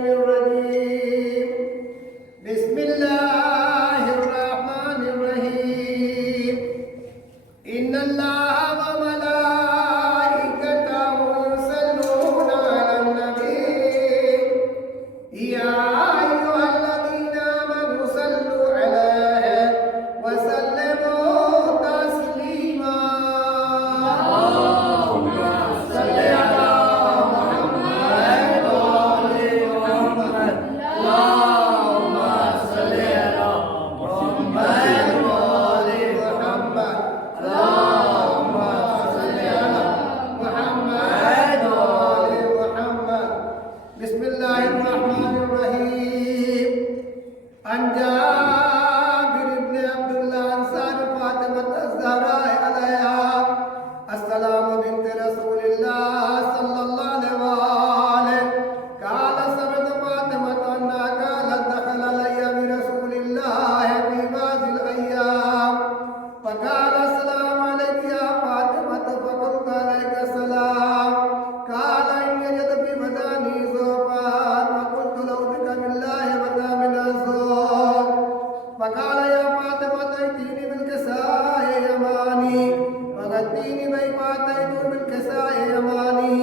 الرجيم بسم الله الرحمن الرحيم إن الله وملائكته يصلون على النبي يا أيها الذين آمنوا صلوا عليه وسلموا تسليما اللهم صل على محمد وآل محمد اللهم صل على محمد وآل محمد اللهم صل على محمد وآل محمد بسم الله الرحمن الرحيم عن جابر بن عبد الله أنصار فاطمة الزهراء عليها السلام بنت رسول الله صلى الله عليه وآله قال سمعت فاطمة أنها قالت دخل علي برسول الله في بعض الأيام فقال السلام عليك يا فاطمة فقلت عليك السلام قال إن يجد في بدني ذوبان فقلت لو بك بالله ولا من الذوب فقال يا فاطمة ائتيني بالكساء يماني فغديني بما أتيته بالكساء يماني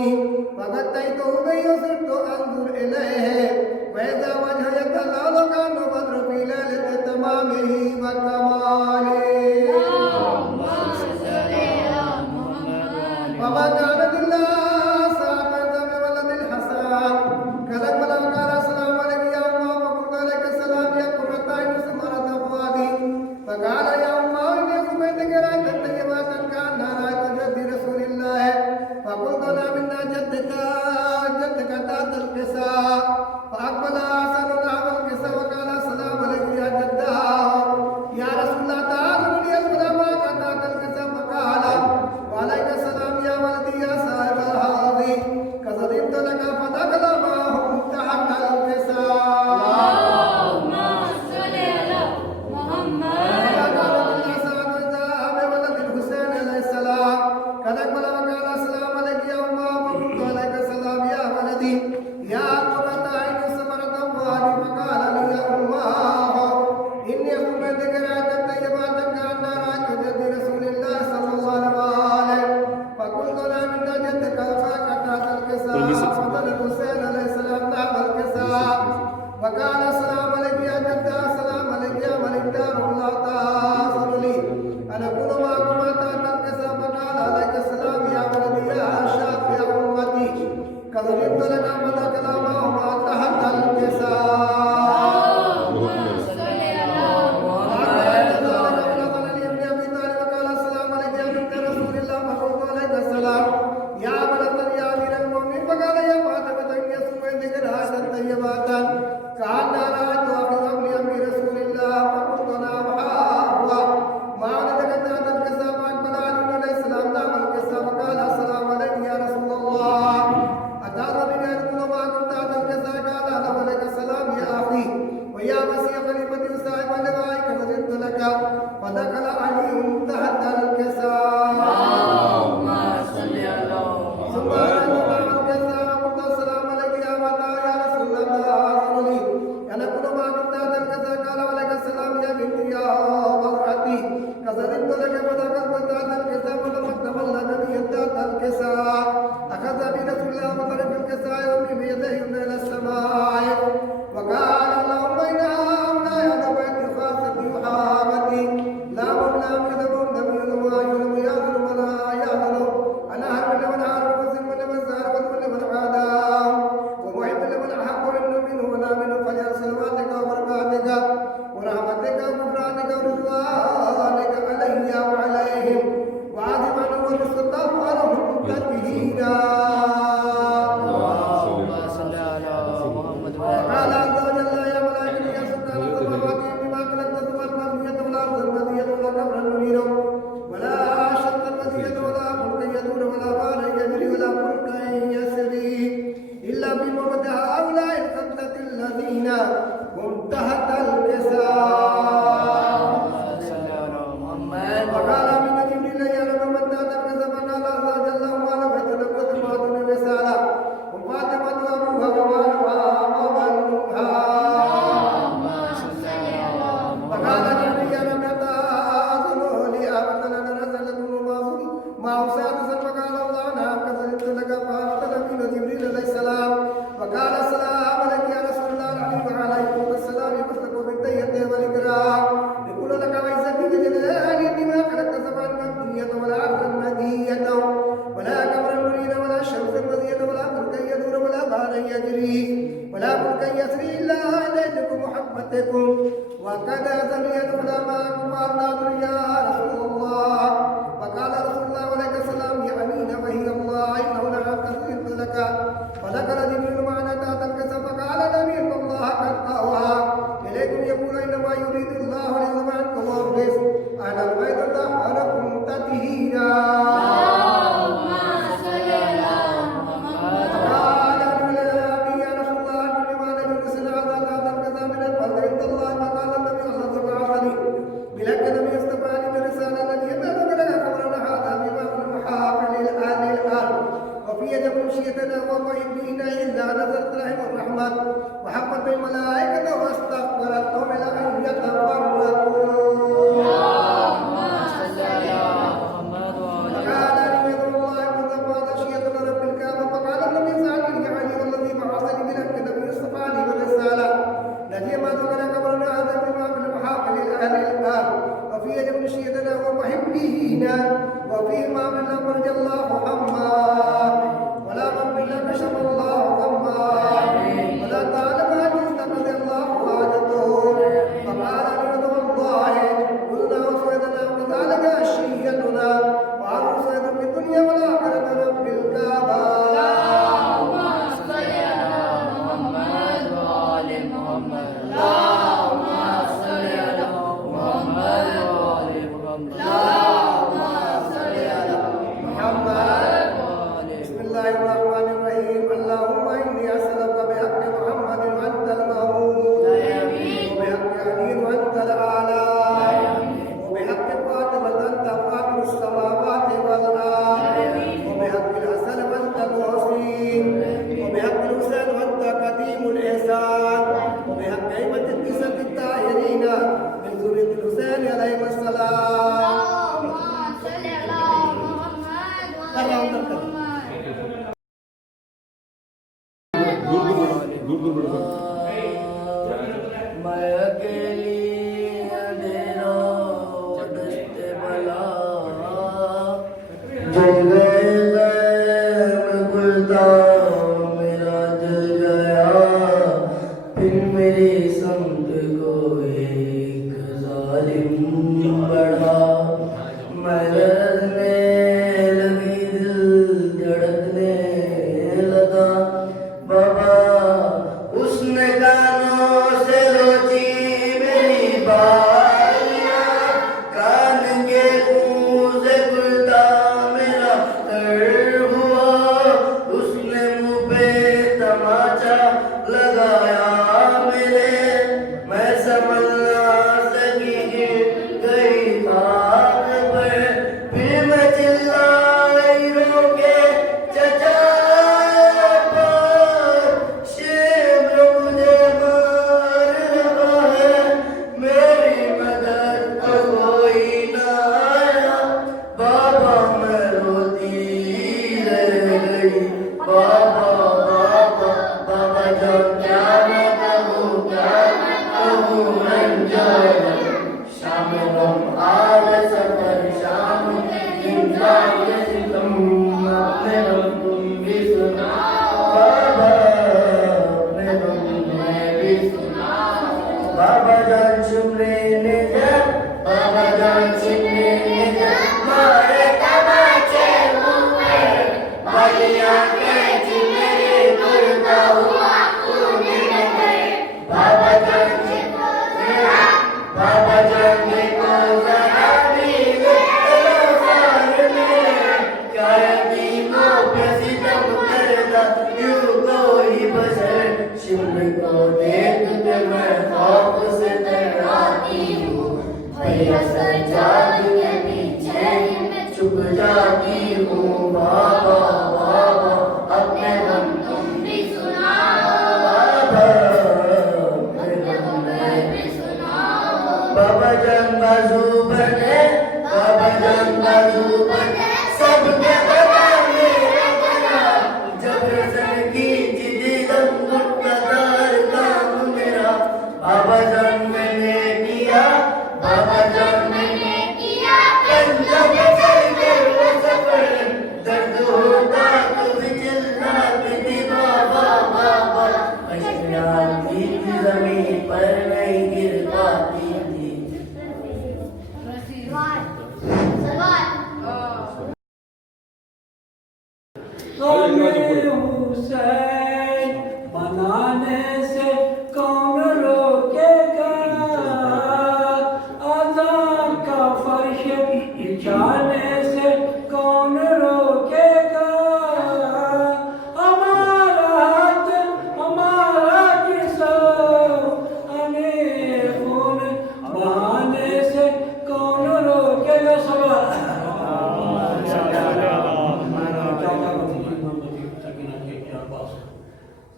فغديته به وصرت أنظر إليه وإذا وجهه يتلألأ كأنه بدر في ليلة تمامه وكماله وما كانت إلا صاحبة بولد الحسن كذب لو قال السلام عليك يا أمه فقلت عليك السلام يا قرة عين ثمرة فؤادي فقال يا أمه إني سمعتك رأيت الطيبات كأنها رأيت جد رسول الله فقلت لا منا جدك تحت الكساء فأقبل حسن نحو الكساء وقال السلام عليك يا جداه يا رسول الله تعالوا لي أسفل معك تحت الكساء فقال وعليك السلام يا ولدي يا صاحب الحاضي كذبت لك فدخل معهم تحت الكساء اللهم صل على محمد فقال الله سعد ذهب ولد الحسين عليه السلام كذب وقال السلام عليك يا أمه فقلت عليك السلام يا ولدي يا قرة عين ثمرة فؤادي فقال لي يا أمه إني سمعتك رأيت الطيبات كأنها رأيت جد رسول الله صلى الله عليه وآله فقلت لا من جدك وفاك تحت الكساء فضل الحسين عليه السلام تحت الكساء وقال السلام عليك يا جدة السلام عليك يا ملك دار الله تاصل لي أنا أكون معكما تحت الكساء فقال عليك السلام يا ولدي يا شافع أمتي كذبت لك فذاك معهم تحت الكساء اللهم صل على ويا مسيح خليفة صاحب اللواء كذبت لك فدخل علي تحت الكساء اللهم صل على ثم رأى الكساء قلت السلام عليك يا متى يا رسول الله رسولي أنا كل ما كنت تحت الكساء قال عليك السلام يا بنتي يا بصرتي كذبت لك فدخلت تحت الكساء فلما تولدني تحت الكساء أخذ برسول الله وطرف الكساء يومي بيديه إلى السماء وقال اللهم إن هؤلاء أهل بيت خاصتي وحارتي لا مبلغ يدهم نبي وما يلم يأذن ولا يأذن أنا أحب لمن أعرف وسلم لمن سار وذل لمن عاداه ومحب لمن أحب منه ولا منه فجعل صلواتك وبركاتك ورحمتك وغفرانك ورضوانك علي وعليهم وعظم عنه ونستغفرهم تكهينا اللهم صل على محمد وقال عز وجل يا ملائكتي يا سلطان السماوات بما خلقت ثم المبنية والأرض المبنية ولا كبر منير ولا شمس المزية ولا ملك يدور ولا بار يجري ولا ملك يسري إلا بموت هؤلاء الخمسة الذين هم تحت الكساء صل على محمد وقال من جبريل يا رب من تحت الكساء فقال الله جل وعلا بيت لقد ما دون الرسالة وفاطمة وأبوها ومالها وما ولا ملك يسري إلا إليكم محبتكم وقد أذن علماءكم وأبناء يا رسول الله. فقال رسول الله عليه السلام يا أمين وهي الله إنه لا كثير لك فذكر جبريل معنى ذات فقال الأمين والله قد قاوها إليكم يقول إنما يريد الله ليذهب عنكم الرجس أنا البيت طهركم تطهيرا. وحفت الملائكة واستغفرتهم إلى أن يتفرقوا. فقال أن يدعو الله وتفاض شيئة رب الكعبة. فقال النبي سألني علي والذي بعثني بلك النبي اصطفاني بالرسالة الذي ما ذكر قبلنا هذا بما في المحافل لأهل الآن وفي يد شيئتنا ومحبينا وفيه ما من رضي الله عما ولا من بالله كشف الله عما ولا تعلم أن رضي الله حاجته. فقال أن والله قلنا وسويدنا وذلك شيئتنا وعن سيد في الدنيا والآخرة رب الكعبة. بسم الله الرحمن الرحيم. اللهم إني أسألك بحق محمد وأنت المعبود وبحق علي وأنت الأعلى وبحق فاطمة أنت فاطر السماوات والأرض وبحق الحسن وأنت المحسن وبحق الحسين وأنت قديم الإحسان وبحق أئمة التسعة الطاهرين من ذرية الحسين عليه السلام. میں اکیلی اندھیرا دست بلا جل گئے میں گلتا میرا جل گیا پھر میری سمت کو ایک ظالم بڑھا میں لڑنے لگی دل دھڑکنے لگا بابا اس نے کانوں سے روچی میری بالیاں کان کے خون سے گلتا میرا تر ہوا اس نے منہ پہ تماچا لگایا میرے میں سمجھ نہ سکی گر گئی خاک پر پھر میں چلائی رو کے چچا Baba Jan Chumre Nija, Baba Jan Chumre Nija, Mare Tamache Mumre, Baliya ke Chimere Durga Hua Kuni Nagare, Baba Jan Chumre Nija, Baba Jan Neko Zahami Elo Sarme, Kaya Dimo Prasitam Karda, Yu Koi Basar, Chumre Ko Dekh ke main خوف سے ڈراتی ہوں بھیا سجاد کے پیچھے میں چھپ جاتی ہوں بابا بابا اپنے غم تم بھی سناؤ بابا اپنے غم بھی سناؤ بابا جان بازو بنے بابا جان بازو بنے سب کے بنا میرے بنا جب رسن کی جدی دم گٹدار کام میرا بابا جان میں نے کیا بابا جان میں نے کیا پنجاب چل کر وہ سفر درد ہوتا تو بھی چلنا تھی بابا بابا اشیا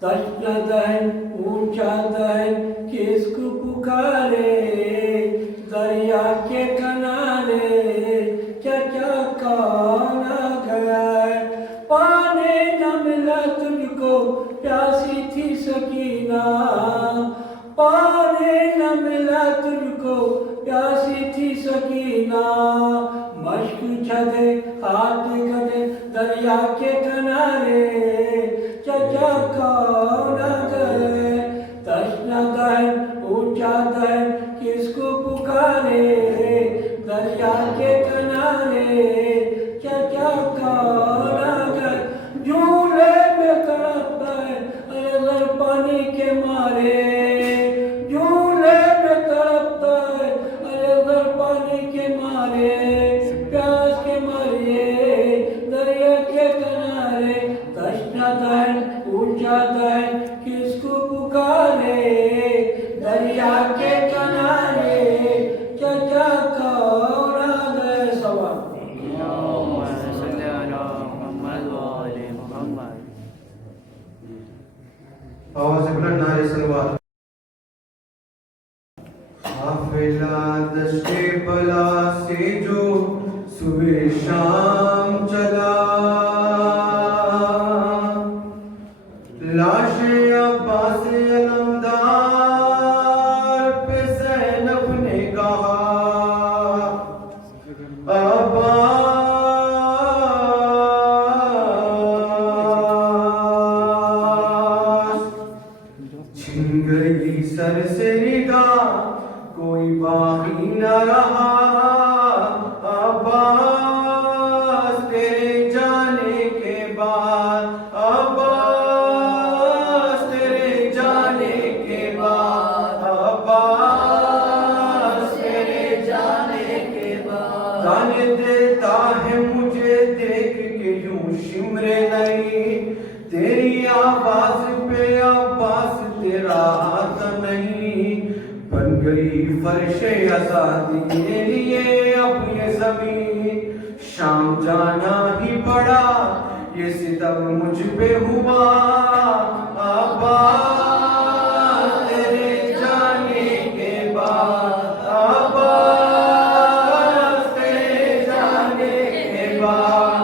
تشنا دہن اونچا دہن کس کو پکارے دریا کے کنارے چچا کون آ گیا ہے پانے نہ ملا تجھ کو پیاسی تھی سکینہ پانے نہ ملا تجھ کو پیاسی تھی سکینہ مشک چھدے ہاتھ گدے دریا کے کنارے چچا کون آ گئے تشنا دہن اونچا دہن کس کو پکارے دریا کے کنارے چچا کون آ گئے جھولے میں تڑپتا ہے ارے پانی کے مارے جھولے میں تڑپتا ہے ارے پانی کے مارے پیاس کے مارے دریا کے کنارے تشنا دہن اونچا دہن کس کو پکارے دریا کے کنارے چچا کون آ گئے سوال آواز بلند نعرے سلوات قافلہ دشت بلا سے جو صبح شام چلا لاش عباس علمدار پہ زینب نے کہا عباس چھن گئی سر سے نگاہ کوئی باقی نہ رہا عباس تیرے جانے کے بعد عباس تیرے جانے کے بعد عباس تیرے جانے کے بعد تانے دیتا ہے مجھے دیکھ کے یوں شمر نہیں تیری آواز پہ عباس تیرا ہاتھ نہیں بن گئی فرش آزادی کے لیے اپنی زمین شام جانا ہی پڑا یہ ستم مجھ پہ ہوا عباس تیرے جانے کے بعد عباس تیرے جانے کے بعد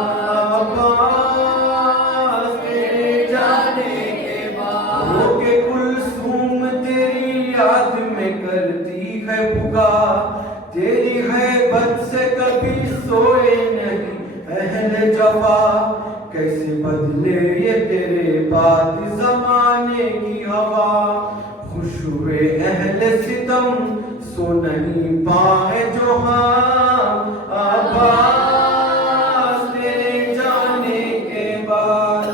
عباس تیرے جانے کے بعد رو کے کلثوم تیری یاد میں کرتی ہے پکار تیری غیبت سے کبھی سوئے نہیں اہل جفا کیسے بدلے یہ تیرے بعد زمانے کی ہوا خوش ہوئے اہل ستم سو نہیں پائے جو ہاں عباس تیرے جانے کے بعد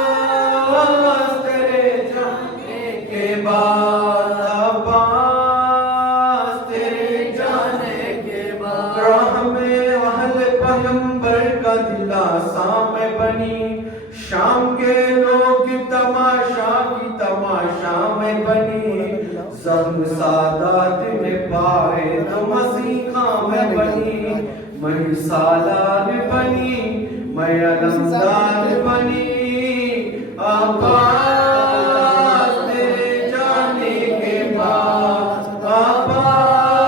عباس تیرے جانے کے بعد عباس تیرے جانے کے بعد راہ میں اہل پیغمبر کا دلاسا میں بنی شام کے لوگ تماشا کی تماشا میں بنی زخم سادات نے پائے تو مسیحا میں بنی میں سالار بنی میں علمدار بنی عباس تیرے جانے کے بعد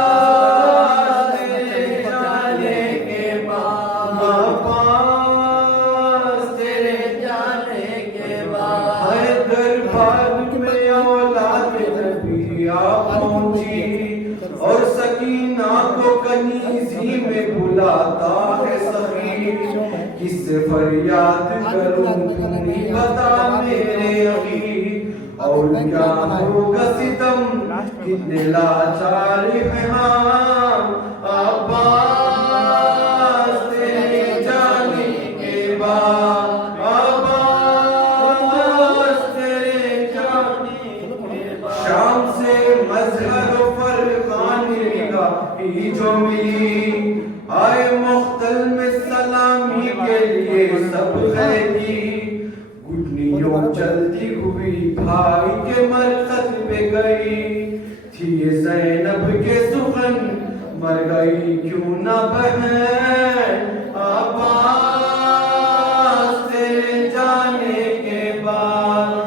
عباس تیرے جانے کے بعد عباس تیرے جانے کے بعد ہر دربار میں اولاد نبی آ پہنچی اور سکینہ کو کنیزی میں بلاتا ہے سخی کس سے فریاد کروں تم بتا میرے اخی اور کیا ہوگا ستم کتنے لاچار ہیں ہاں عباس تیرے جانے کے بعد عباس تیرے جانے کے بعد شام سے مظہر و فرقان نگاہی جو ملی آئے مختل میں سلامی کے لیے سب خیدی گھٹنیوں چلتی ہوئی بھائی کے مرکز پہ گئی تھی یہ زینب کے سخن مر گئی کیوں نہ بہن عباس تیرے جانے کے بعد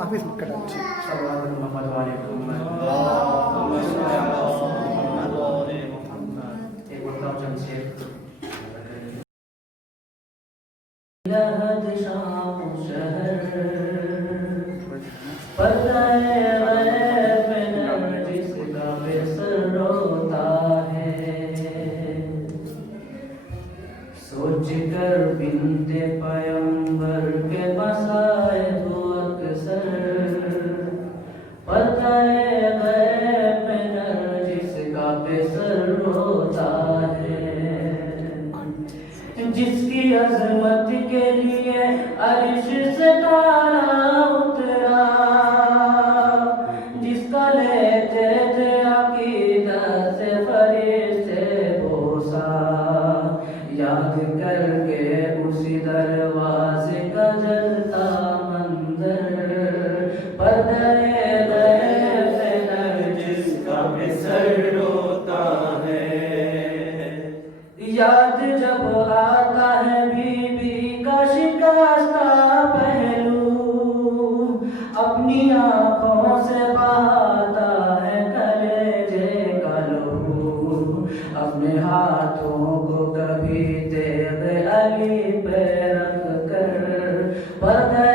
হাফিজ কাটাচ্ছি। لہد شام شہر پردۂ غیب میں نرجس کا بسر روتا ہے سوچ کر بنت پیمبر کے مسائب اکثر پردۂ غیب میں نرجس کا بسر روتا ہے جس کی عظمت کے لیے عرش سے تارا اترا جس کا لیتے تھے عقیدت سے فرشتے بوسا یاد کر کے اسی دروازے کا جلتا منظر پردۂ غیب میں نرجس کا بسر روتا ہے یاد جب آتا ہے بی بی کا شکستہ پہلو اپنی آنکھوں سے بہاتا ہے کلیجے کا لہو اپنے ہاتھوں کو کبھی تیغ علی پہ رکھ کر پردۂ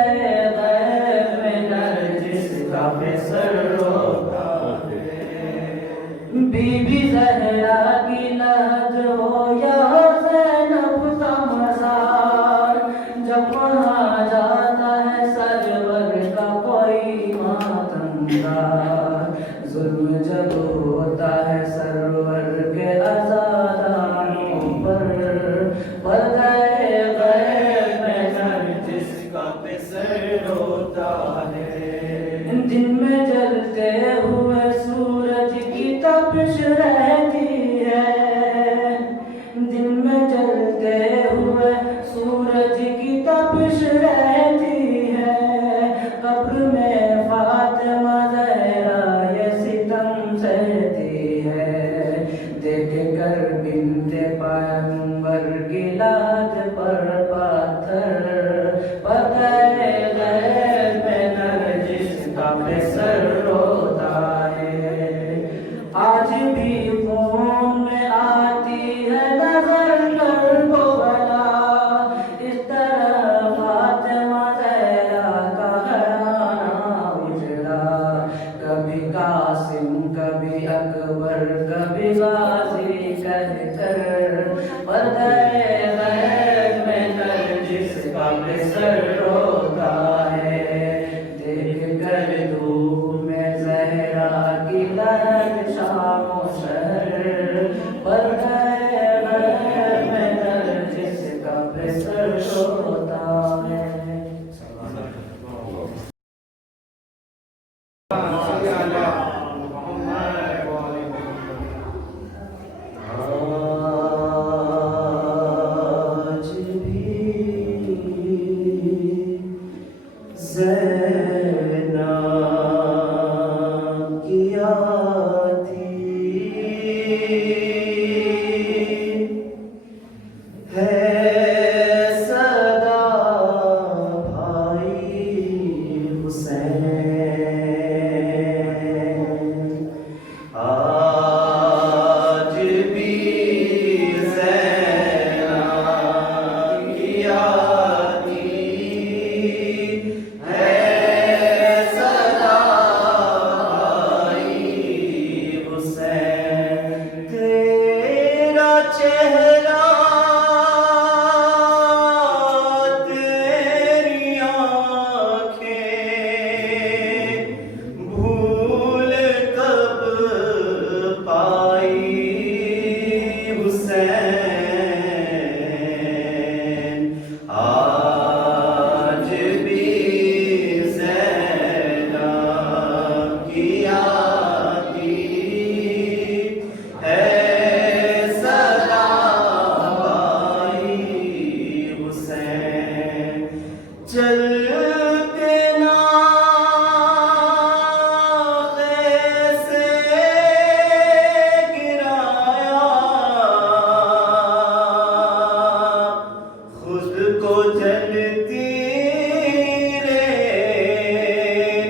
غیب میں نرجس کا بسر روتا ہے بی بی زہرا کی لحد ہو یا زینب کا مزار جب وہاں جاتا ہے سرور کا کوئی ماتمدار ظلم جب ہوتا ہے سرور کے عزاداروں پر پردۂ غیب میں نرجس کا بسر روتا ہے دن میں جلتے ہوئے سورج کی تپش رہتی ہے دن میں جلتے ہوئے سورج کی تپش رہتی ہے قبر میں فاطمہ زہرا یہ ستم سہتی ہے دیکھ کر بنت پیمبر کی لاد پر پاتھر پردۂ غیب میں نرجس کا بسر روتا ہے آج بھی خون میں آتی ہے نظر کر کو بلا اس طرح فاطمہ زہرا کا گھرانہ اجڑا کبھی قاسم کبھی اکبر کبھی غازی کہہ کر پردۂ غیب میں نرجس کا بسر روتا ہے دیکھ کر دھوپ میں زہرا کی لہد شام و شہر پردۂ غیب میں نرجس کا بسر روتا ہے آج بھی زینب کی آتی ہے صدا بھائی حسین آج بھی زینب کی آتی ہے صدا بھائی حسین تیرا چہرہ تیری آنکھیں بھول کب پائی حسین آج بھی زینب کی آتی ہے صدا بھائی حسین چل کے ناخے سے گرایا خود کو جلتی ریت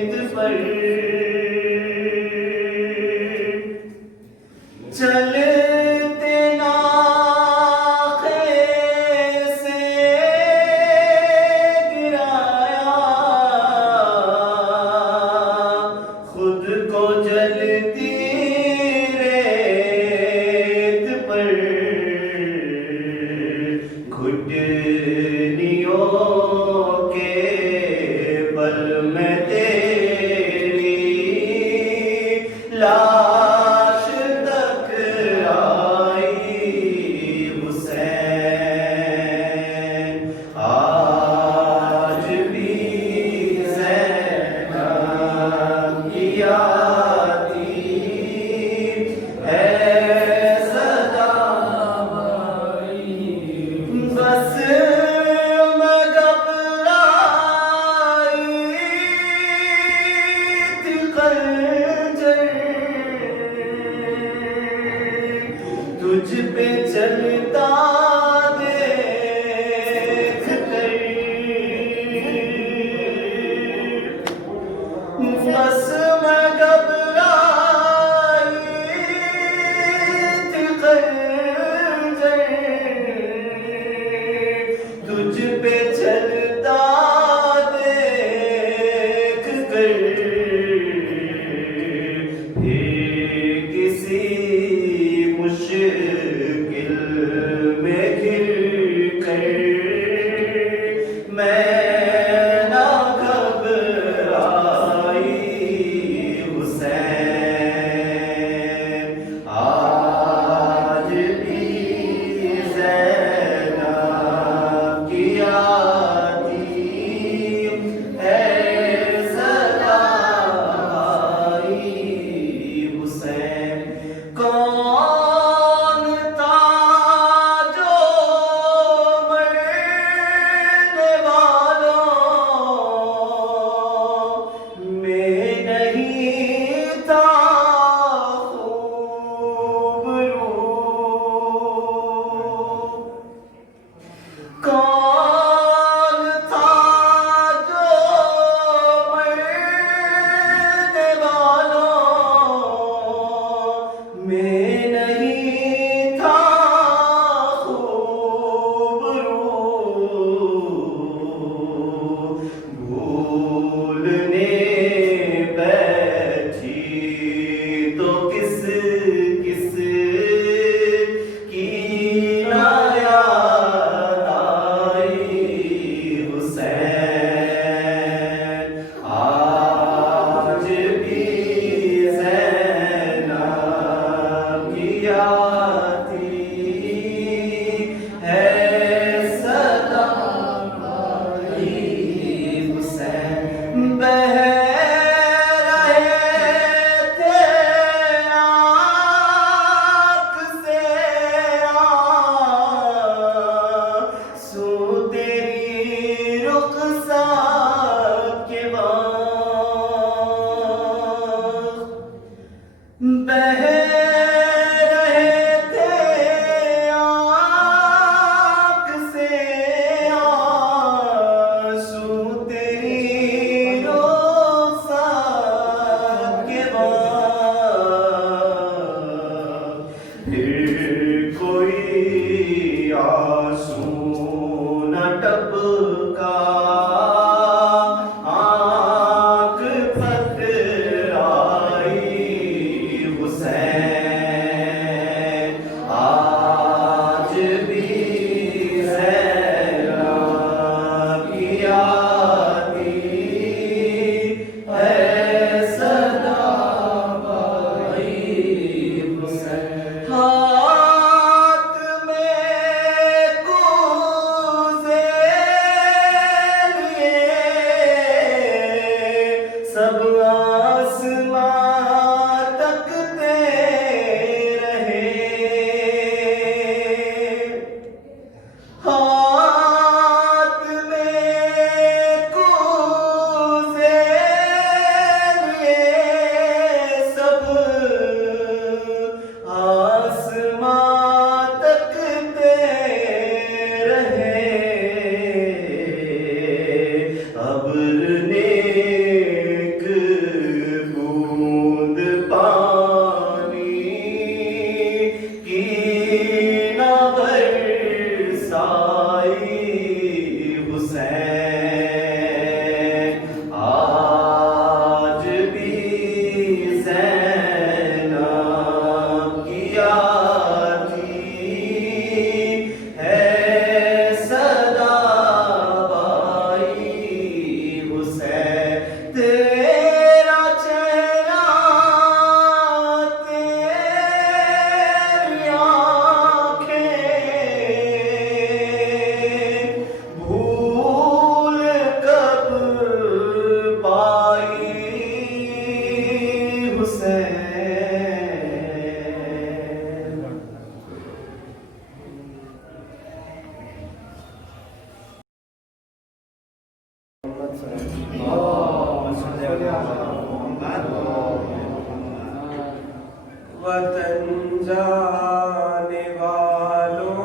وطن جانے والوں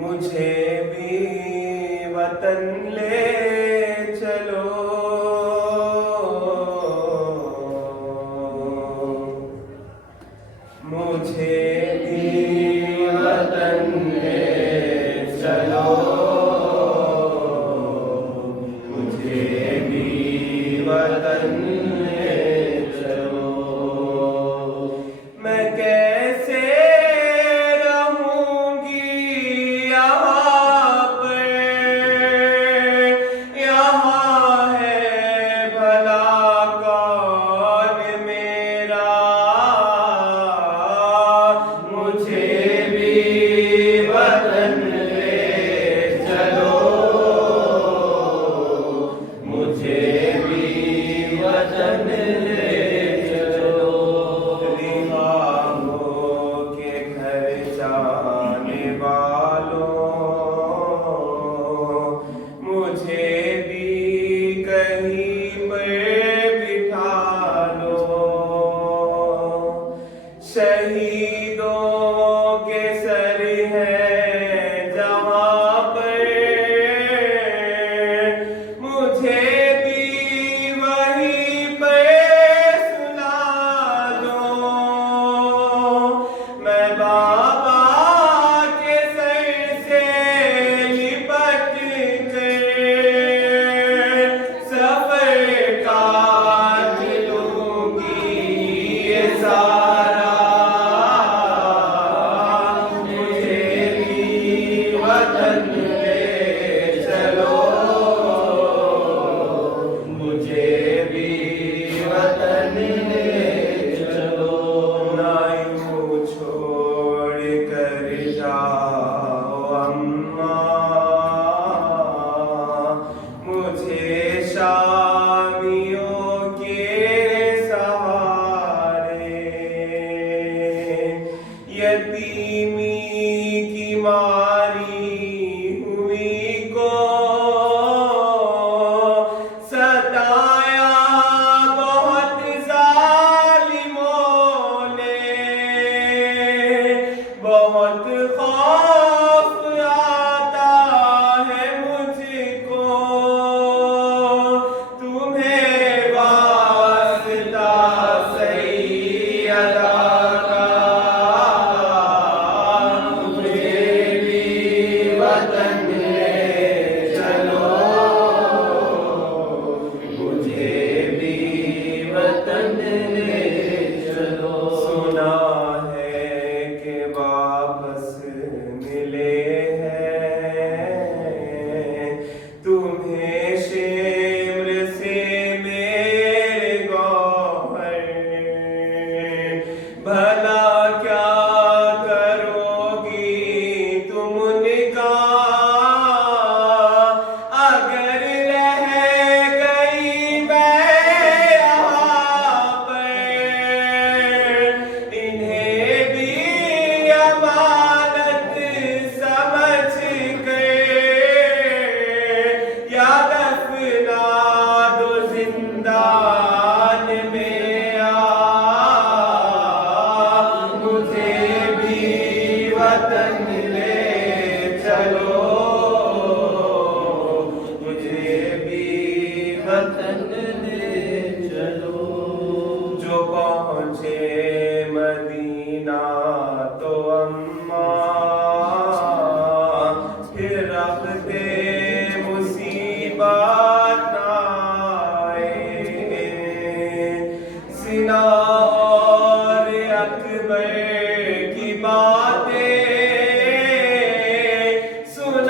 مجھے بھی وطن لے چلو، مجھے بھی وطن لے چلو، مجھے بھی وطن لے چلو، میں کیسے رہوں گی یہاں پر، یہاں ہے بھلا کون میرا، مجھے بھی وطن لے چلو، مجھے بھی وطن لے چلو، نگاہوں کے گھر جانے والوں مجھے بھی کہیں پر بٹھا لو، شہیدوں کے سر ہے جہاں پر، مجھے بھی وہیں پہ سلا دو، میں بابا کے سر سے لپٹ کر سفر کاٹ لوں گی یہ سارا، مجھے بھی وطن لے چلو، مجھے بھی وطن لے چلو، نہ یوں چھوڑ کر جاؤ اماں مجھے شامیوں کے سہارے، یتیمی کی ماری ہوئی کو ستایا بہت ظالموں نے، بہت خوف آتا ہے مجھ کو تمہیں واسطہ سیدہ کا، مجھے بھی وطن لے چلو، مجھے بھی وطن لے چلو، سنا ہے کہ واپس ملے ہیں تمہیں شمر سے میرے گوہر، بھلا کیا کرو گی تم ان کا اگر رہ گئی میں یہاں پر، انہیں بھی امانت سمجھ کر یا دفنا دو زندان میں مجھے بھی وطن لے چلو، مجھے بھی وطن لے چلو، جو پہنچے مدینہ تو اماں پھر رکھتے مصیبت نہ آئے، سنا اور اکبر کی باتیں سنا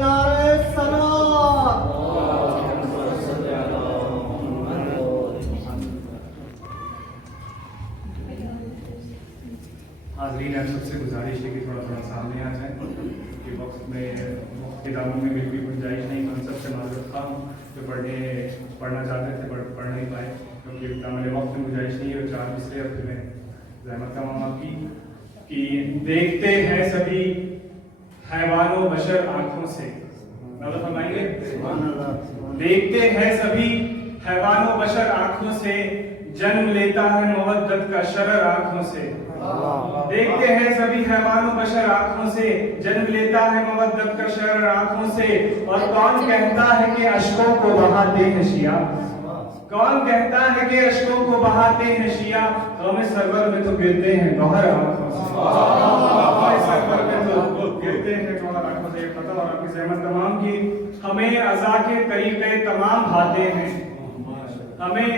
نعرہ صلوات. حاضرین آپ سب سے گزارش ہے کہ تھوڑا سامنے آ جائیں کہ وقت کے داموں میں بالکل گنجائش نہیں. ہم سب سے معذرت خواہ ہوں جو پڑھنا چاہتے تھے پڑھ نہیں پائے کیونکہ دامن وقت میں گنجائش نہیں ہے. اور 4 پچھلے ہفتے میں زحمت کا معاملہ کی کہ دیکھتے ہیں سبھی حیوان و بشر آنکھوں سے. نظر فرمائیں گے. دیکھتے ہیں سبھی حیوان و بشر آنکھوں سے, جنم لیتا ہے مودت کا شرر آنکھوں سے. دیکھتے ہیں سبھی حیوان و بشر آنکھوں سے, جنم لیتا ہے مودت کا شرر آنکھوں سے. اور کون کہتا ہے کہ اشکوں کو بہاتے ہیں شیعہ, کون کہتا ہے کہ اشکوں کو بہاتے ہیں شیعہ, غم سرور میں تو گرتے ہیں گوہر آنکھوں سے. سرور میں تو گرتے ہیں گوہر آنکھوں سے. پتہ اور آپ کی زحمت تمام کی. ہمیں عزا کے طریقے تمام بھاتے ہیں, ہمیں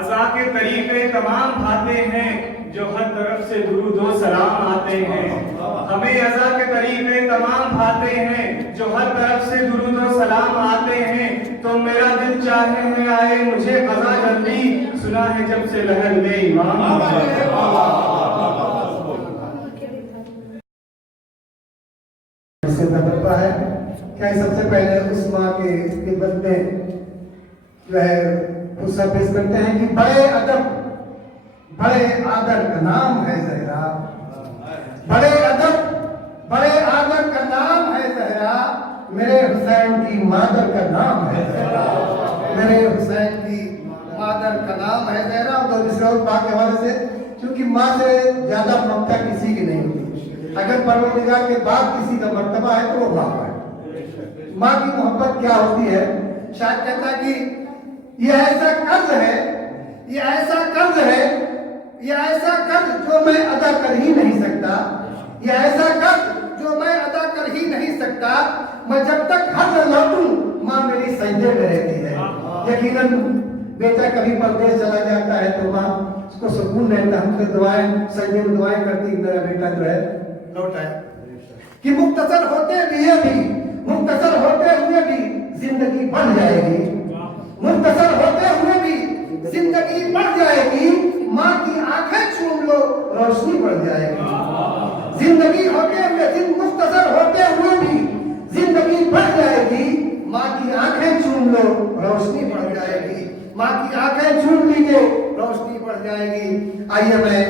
عزا کے طریقے تمام بھاتے ہیں, جو ہر طرف سے درود و سلام آتے ہیں. ہمیں عزا کے طریقے تمام بھاتے ہیں, جو ہر طرف سے درود و سلام آتے ہیں. تو میرا دل چاہے ہے آئے مجھے قضا جلدی, سنا ہے جب سے لہر میں امام. سے بتاتا ہے کہ سب سے پہلے اس ماں کے خدمت میں جو ہے غصہ پیش کرتے ہیں کہ بڑے ادب بڑے آدر کا نام ہے زہرا, بڑے ادب بڑے آدر کا نام ہے زہرا, میرے حسین کی مادر کا نام ہے زہرا, میرے حسین کی مادر کا نام ہے زہرا. تو دوسرے پاک کے حوالے سے کیونکہ ماں سے زیادہ ممتا کسی کی نہیں ہوتی. اگر پروردگار کے بعد کسی کا مرتبہ ہے تو وہ ماں ہے. ماں کی محبت کیا ہوتی ہے؟ شاید کہتا ہے کہ یہ ایسا قرض ہے, یہ ایسا قرض ہے, یہ ایسا قرض جو میں ادا کر ہی نہیں سکتا, یہ ایسا قرض جو میں ادا کر ہی نہیں سکتا. میں جب تک حج لوٹوں ماں میری سجدے میں رہتی ہے. یقیناً بیٹا کبھی پردیس چلا جاتا ہے تو ماں اس کو سکون رہتا ہے, ہم سے دعائیں سجدے میں دعائیں کرتی میرا بیٹا جو ہے لوٹ آئے. کہ مختصر ہوتے ہوئے بھی زندگی بڑھ جائے گی, مختصر ہوتے ہوئے بھی زندگی بڑھ جائے گی. ماں کی آنکھیں چھوم لو روشنی بڑھ جائے گی. زندگی مختصر ہوتے ہوئے بھی زندگی بڑھ جائے گی. ماں کی آنکھیں چھوم لو روشنی بڑھ جائے گی. ماں کی آنکھیں چھوم لیجیے روشنی بڑھ جائے گی. آئیے میں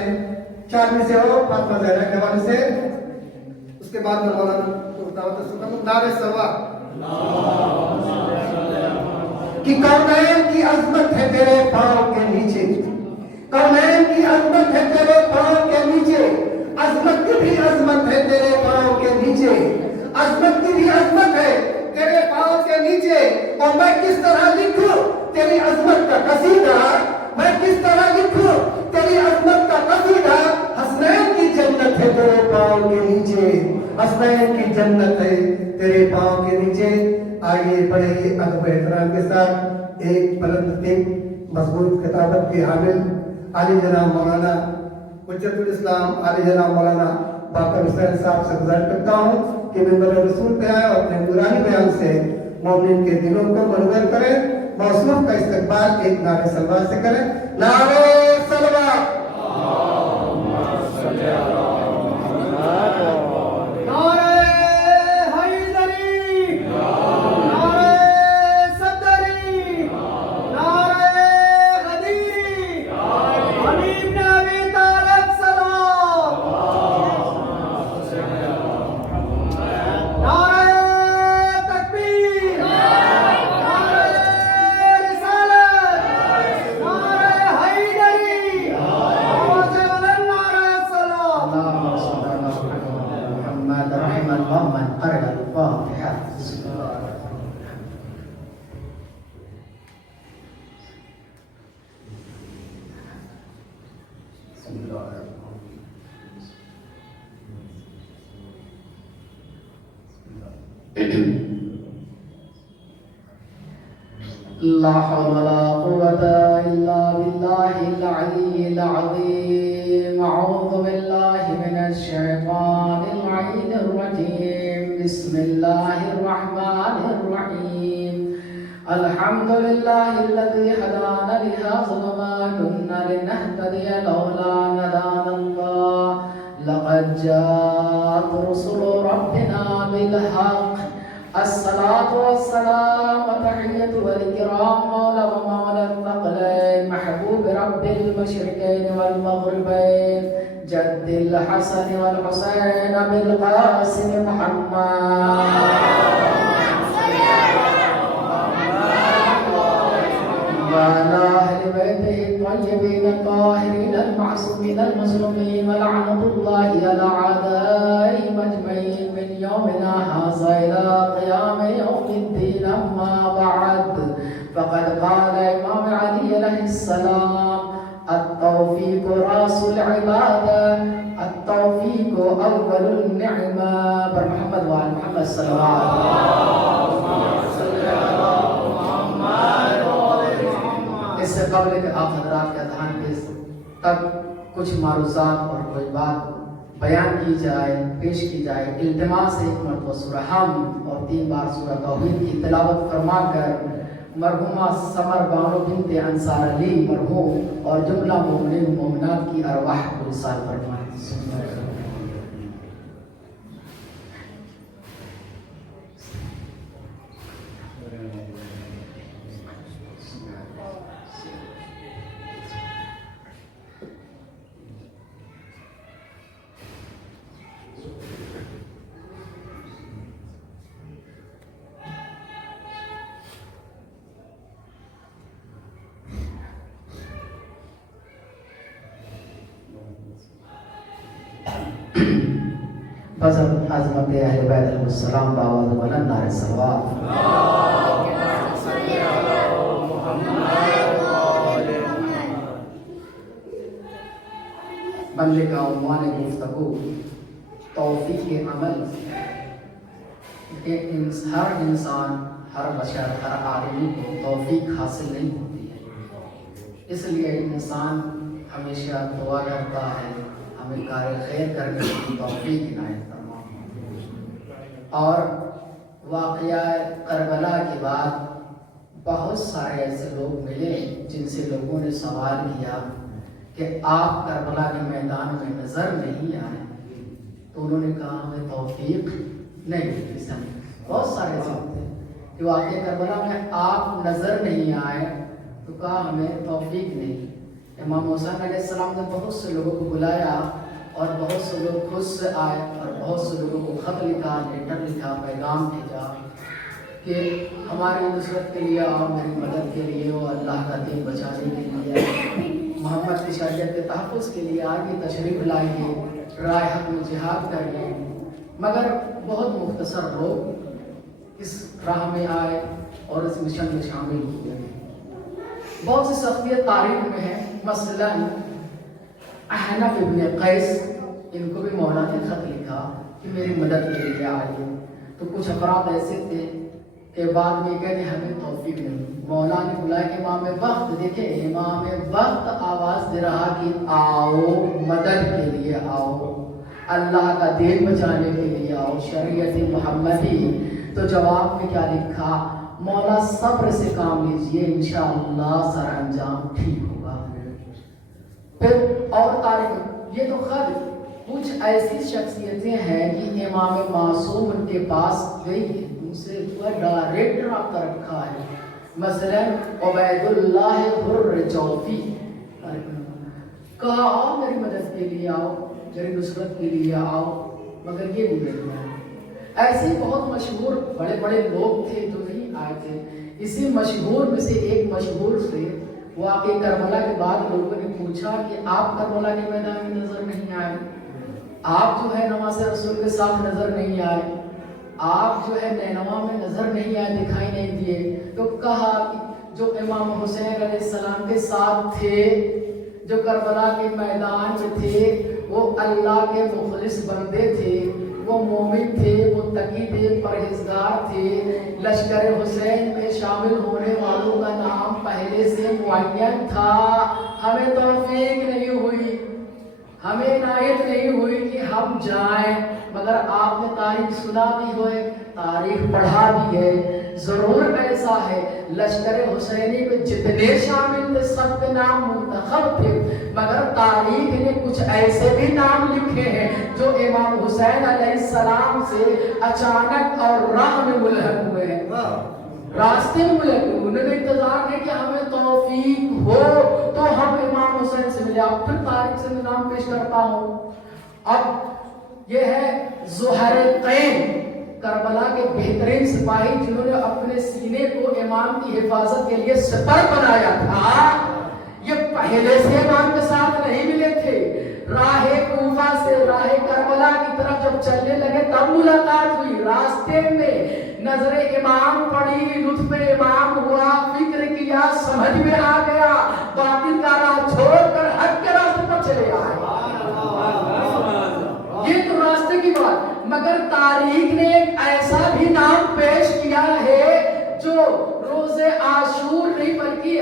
4 میں سے ہو فاطمہ زہرا کے حوالے سے, اس کے بعد میں مولانا کو دعوت سنتا ہوں. نعرہ صلوات. کہ کونین کی عظمت ہے تیرے پاؤں کے نیچے, کونین کی عظمت ہے تیرے پاؤں کے نیچے, عظمت کی بھی عظمت ہے تیرے پاؤں کے نیچے, عظمت کی بھی عظمت ہے تیرے پاؤں کے نیچے. اور میں کس طرح لکھوں تیری عظمت کا قصیدہ, میں کس طرح لکھوں تیری عظمت کا قصیدہ. حسنین کی جنت ہے تیرے پاؤں کے نیچے, حسنین کی جنت ہے تیرے پاؤں کے نیچے. آئیے بڑے ہی ادب احترام کے ساتھ ایک بلند مضبوط خطابت کے حامل عالی جناب مولانا حجت الاسلام عالی جناب مولانا باقر حسین صاحب سے گزارش کرتا ہوں کہ ممبر رسول پہ آئے اور اپنے نورانی بیان سے مومنین کے دلوں کو منور کریں. موصوف کا استقبال ایک نعرہ صلوات سے کریں. نعرہ صلوات. لا حول ولا قوة إلا بالله العلي العظيم. أعوذ بالله من الشيطان اللعين الرجيم. بسم الله الرحمن المعين الحمد لله الذي هدانا لهذا وما كنا لنهتدي لولا أن هدانا الله لقد جاءت رسل ربنا بالحق الصلاة والسلام وتحية والإكرام مولى ومولى الثقلين محبوب رب المشرقين والمغربين جد الحسن والحسين بالقاسم محمد وعلى أهل بيته الطيبين الطاهرين المعصومين المظلومين ولعنة الله على أعدائهم أجمعين من يومنا هذا إلى قيام يوم الدين أما بعد فقد قال إمام علي عليه السلام التوفيق رأس العبادة التوفيق أول النعمة محمد وعلى محمد صلى الله عليه وسلم اس سے قبل کہ آپ حضرات کے اذہان کے تک کچھ معروضات اور کوئی بات بیان کی جائے پیش کی جائے التماس ایک مرتبہ سورہ حم اور 3 بار سورہ توحید کی تلاوت فرما کر مرحومہ سمر بانو بنت انصار علی مرحوم اور جملہ مومنین مومنات کی ارواح کو وصال فرمائیں فضل عظمت اہل بیت علیہ السلام باواد بلند نعرہ صلوات بندے کا عنوان گفتگو توفیق عمل کہ ہر انسان ہر بشر ہر آدمی کو توفیق حاصل نہیں ہوتی ہے اس لیے انسان ہمیشہ دعا کرتا ہے ہمیں کار خیر کرنے کی توفیق عنایت فرما اور واقعہ کربلا کے بعد بہت سارے ایسے لوگ ملے جن سے لوگوں نے سوال کیا کہ آپ کربلا کے میدان میں نظر نہیں آئے تو انہوں نے کہا ہمیں توفیق نہیں ہوتی بہت سارے ایسے تھے کہ واقعہ کربلا میں آپ نظر نہیں آئے تو کہا ہمیں توفیق نہیں امام حسین علیہ السلام نے بہت سے لوگوں کو بلایا اور بہت سے لوگ خود سے آئے اور بہت سے لوگوں کو خط لکھا لیٹر لکھا پیغام بھیجا کہ ہماری نصرت کے لیے اور میری مدد کے لیے اور اللہ کا دین بچانے کے لیے محمد کی شریعت کے تحفظ کے لیے آگے تشریف لائیے رائے حق میں جہاد کریے مگر بہت مختصر لوگ اس راہ میں آئے اور اس مشن میں شامل ہوئے بہت سی سختیت تاریخ میں ہے مثلا احنف ابن قیس ان کو بھی مولا نے خط لکھا کہ میری مدد کے لیے آئیے تو کچھ افراد ایسے تھے کہ بعد میں کہتے ہمیں توفیق نہیں مولا نے بلایا کہ امام وقت دیکھیں امام وقت آواز دے رہا کہ آؤ مدد کے لیے آؤ اللہ کا دین بچانے کے لیے آؤ شریعت محمدی تو جواب میں کیا لکھا مولا صبر سے کام لیجئے انشاءاللہ سر انجام ٹھیک ہوگا پھر اور تاریخ یہ تو خود کچھ ایسی شخصیتیں ہیں کہ امام معصوم ان کے پاس گئی ہے ان سے ڈائریکٹ رابطہ رکھا ہے مثلا عبید اللہ حر جوفی کہا آؤ میری مدد کے لیے آؤ میری نصرت کے لیے آؤ مگر یہ بھی نہیں آئے ایسے بہت مشہور بڑے بڑے لوگ تھے جو نہیں آئے تھے اسی مشہور میں سے ایک مشہور سے واقعہ کربلا کے بعد لوگوں نے پوچھا کہ آپ کربلا کے میدان میں نظر نہیں آئے آپ جو ہے نماز رسول کے ساتھ نظر نہیں آئے آپ جو ہے نینوا میں نظر نہیں آئے دکھائی نہیں دیے تو کہا کہ جو امام حسین علیہ السلام کے ساتھ تھے جو کربلا کے میدان میں تھے وہ اللہ کے مخلص بندے تھے وہ مومن تھے وہ تقی تھے پرہیزگار تھے لشکر حسین میں شامل ہونے والوں کا نام پہلے سے معین تھا ہمیں توفیق نہیں ہوئی ہمیں عنایت نہیں ہوئی کہ ہم جائیں مگر آپ نے تاریخ سنا بھی ہوئے تاریخ پڑھا بھی ہے، ضرور ایسا ہے لشکر حسینی میں جتنے شامل تھے سب کے نام منتخب تھے، مگر تاریخ نے کچھ ایسے بھی نام لکھے ہیں جو امام حسین علیہ السلام سے اچانک اور راہ میں ملحق ہوئے ہیں، راستے میں ملحق ہوئے. انہوں نے انتظار ہے کہ ہمیں توفیق ہو تو ہم امام حسین سے ملے. اب پھر تاریخ سے نام پیش کرتا ہوں. اب یہ ہے ذوالحرقین، کربلا کے بہترین سپاہی جنہوں نے اپنے سینے کو امام کی حفاظت کے لیے سپر بنایا تھا. یہ پہلے سے امام کے ساتھ نہیں ملے تھے، راہ کوفہ سے راہ کربلا کی طرف جب چلنے لگے تب ملاقات ہوئی. راستے میں نظر امام پڑی، لطف امام ہوا، فکر کیا، سمجھ میں آ گیا، باطل کا راہ چھوڑ کر حق کے راستے پر چلے آئے. یہ تو راستے کی بات. مگر تاریخ نے ایک ایسا بھی نام پیش کیا ہے جو روز عاشور نہیں بلکہ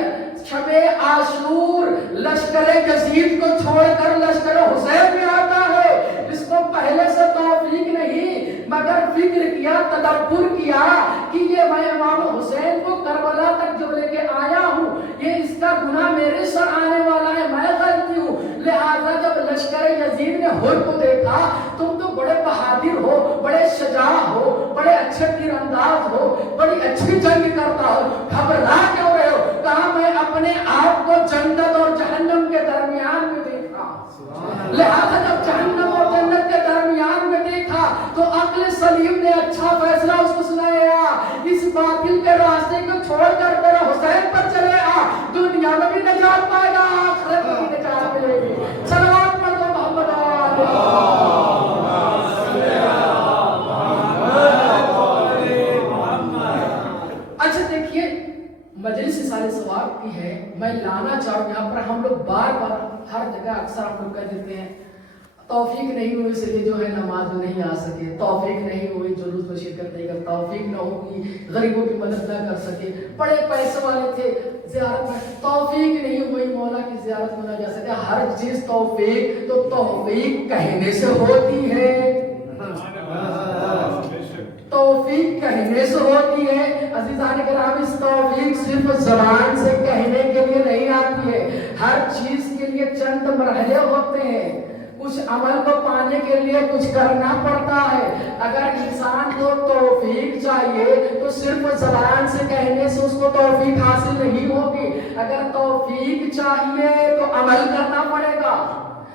شب عاشور لشکر یزید کو چھوڑ کر لشکر حسین میں آتا ہے. اس کو پہلے سے توفیق نہیں مگر فکر کیا، تدبر کیا کہ یہ میں امام حسین کو کربلا تک جو لے کے آیا ہوں یہ اس کا گناہ میرے سر آنے والا ہے، میں غلطی ہوں. لہذا جب لشکر یزید نے خود کو دیکھا تم تو بڑے بہادر ہو، بڑے شجاع ہو، بڑے اچھے تیر انداز ہو، بڑی اچھی جنگ کرتا ہو، گھبرا کیوں رہے ہو؟ کہا میں اپنے آپ کو جنت اور جہنم کے درمیان میں دیکھا. لہذا جب جہنم اور جنت کے درمیان میں دیکھا تو عقل سلیم نے اچھا فیصلہ اس کو سنایا، اس باطل کے راستے کو چھوڑ کر میرے حسین پر چلے آ، دنیا میں بھی نجات پائے گا، آخرت میں بھی نجات ملے گی. صلوات پڑھ دو محمد اچھا دیکھیے مجلس سال سواب کی ہے. میں لانا چاہوں یہاں پر ہم لوگ بار بار ہر جگہ اکثر ہم لوگ کہہ دیتے ہیں توفیق نہیں ہوئی اس لیے جو ہے نماز میں نہیں آ سکے، توفیق نہیں ہوئی جلوس میں شرکت نہیں کر، توفیق نہ ہوئی غریبوں کی مدد نہ کر سکے، بڑے پیسے والے تھے زیارت میں، توفیق نہیں ہوئی مولا کی زیارت میں نہ جا سکے. ہر چیز توفیق تو توفیق کہنے سے ہوتی ہے، توفیق کہنے سے ہوتی ہے. عزیزان کرام اس توفیق صرف زبان سے کہنے کے لیے نہیں آتی ہے، ہر چیز کے لیے چند مرحلے ہوتے ہیں. کچھ عمل کو پانے کے لیے کچھ کرنا پڑتا ہے. اگر انسان کو توفیق چاہیے تو صرف زبان سے کہنے سے اس کو توفیق حاصل نہیں ہوگی. اگر توفیق چاہیے تو عمل کرنا پڑے گا.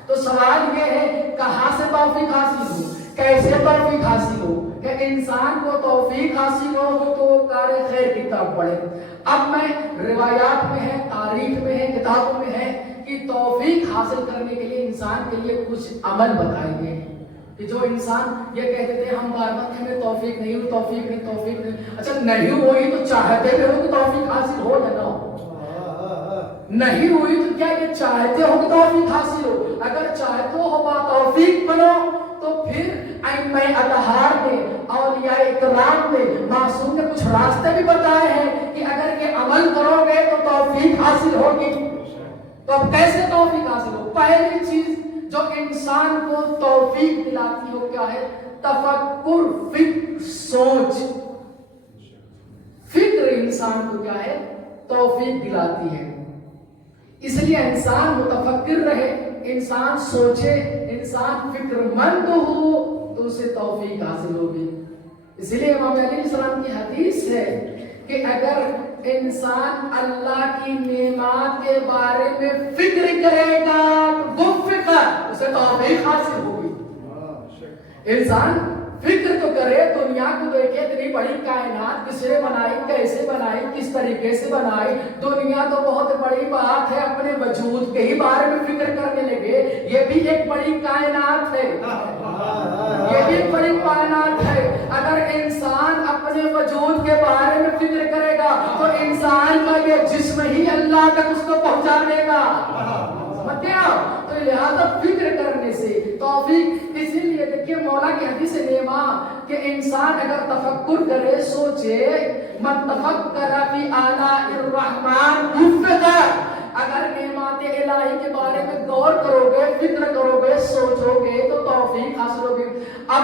تو سوال یہ ہے کہاں سے توفیق حاصل ہو، کیسے توفیق حاصل ہو؟ کہ انسان کو توفیق حاصل ہو تو وہ کار خیر کی طرف بڑھے. اب میں روایات میں ہے، تاریخ میں ہے، کتابوں میں ہے کہ توفیق حاصل کرنے کے لیے انسان کے لیے کچھ عمل بتائے گئے ہیں کہ جو انسان یہ کہتے تھے ہم بار بار ہمیں توفیق نہیں ہوئی، توفیق نہیں، توفیق نہیں. اچھا نہیں ہوئی تو چاہتے بھی ہو کہ توفیق حاصل ہو یا نہ ہو؟ نہیں ہوئی تو کیا یہ چاہتے ہو کہ توفیق حاصل ہو؟ اگر چاہتے ہو با توفیق بنو تو پھر ائمہ اطہار نے، اولیاء اکرام نے، معصوم نے کچھ راستے بھی بتائے ہیں کہ اگر یہ عمل کرو گے تو توفیق حاصل ہوگی. تو اب کیسے توفیق حاصل ہو؟ پہلی چیز جو انسان کو توفیق دلاتی ہو کیا ہے؟ تفکر، فکر، سوچ. فکر انسان کو کیا ہے؟ توفیق دلاتی ہے. اس لیے انسان متفکر رہے، انسان سوچے، انسان فکر مند ہو تو اسے توفیق حاصل ہوگی. اس لیے امام علیہ السلام کی حدیث ہے کہ اگر انسان اللہ کی نعمات کے بارے میں فکر کرے گا تو وہ فکر اسے توفیق حاصل ہوگی. انسان فکر تو کرے، دنیا کو دیکھے، اتنی بڑی کائنات کس نے بنائی، کیسے بنائی، کس طریقے سے بنائی. دنیا تو بہت بڑی بات ہے، اپنے وجود کے ہی بارے میں فکر کرنے لگے. یہ بھی ایک بڑی کائنات ہے، یہ بھی ایک بڑی کائنات ہے. اگر انسان اپنے وجود کے بارے میں فکر کرے گا تو انسان کا یہ جسم ہی اللہ تک اس کو پہنچا دے گا. تو لہذا فکر کرنے سے توفیق. اسی لیے دیکھیے مولا کی حدیث نعمہ کہ انسان اگر تفکر کرے، سوچے، من تفکر فی آلاء الرحمن وفق. اگر نعمات الہی کے بارے میں غور کرو گے، فکر کرو گے، سوچو گے تو توفیق حاصل ہوگی. اب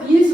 30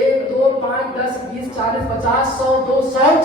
1 2 5 10 20 40 50 100 200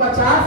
50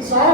100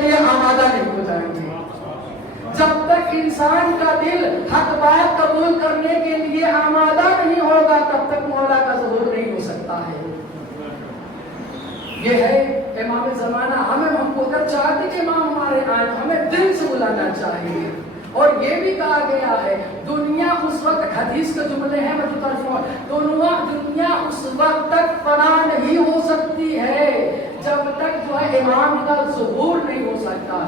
لیے آمادہ نہیں ہو جائیں گے. جب تک انسان کا دل حق بات قبول کرنے کے لیے آمادہ نہیں ہوگا تب تک مولا کا ظہور نہیں ہو سکتا ہے. یہ ہے امام زمانہ. ہم کو اگر چاہتے کہ امام ہمارے آئے ہمیں دل سے بلانا چاہیے. اور یہ بھی کہا گیا ہے دنیا اس وقت حدیث کے جملے ہیں دنیا اس وقت تک فنا نہیں ہو سکتی ہے جب تک جو ہے امام کا ظہور نہیں ہو سکتا.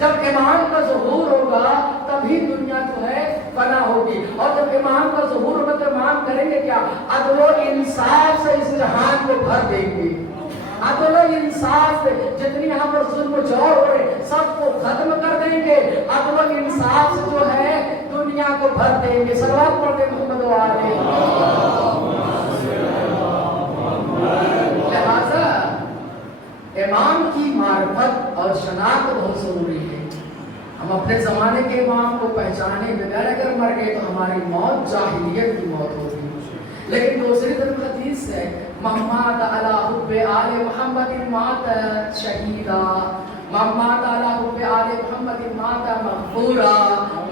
جب امام کا ظہور ہوگا تبھی دنیا جو ہے فنا ہوگی. اور جب امام کا ظہور ہوگا تو امام کریں گے کیا؟ عدل و انصاف سے اس جہان کو بھر دیں گے. عدل و انصاف سے جتنی یہاں پر ظلم و جور ہو رہے سب کو ختم کر دیں گے. عدل و انصاف سے جو ہے دنیا کو بھر دیں گے. صلوات پڑھتے محمد و آلہ. لہذا امام کی معرفت اور شناخت بہت ضروری ہے. ہم اپنے زمانے کے امام کو پہچانے بغیر اگر مر گئے تو ہماری موت جاہلیت کی موت ہوگی. لیکن دوسری طرف حدیث ہے مات علی حب آل محمد مات شہیدا مات علی حب آل محمد مات مغفورا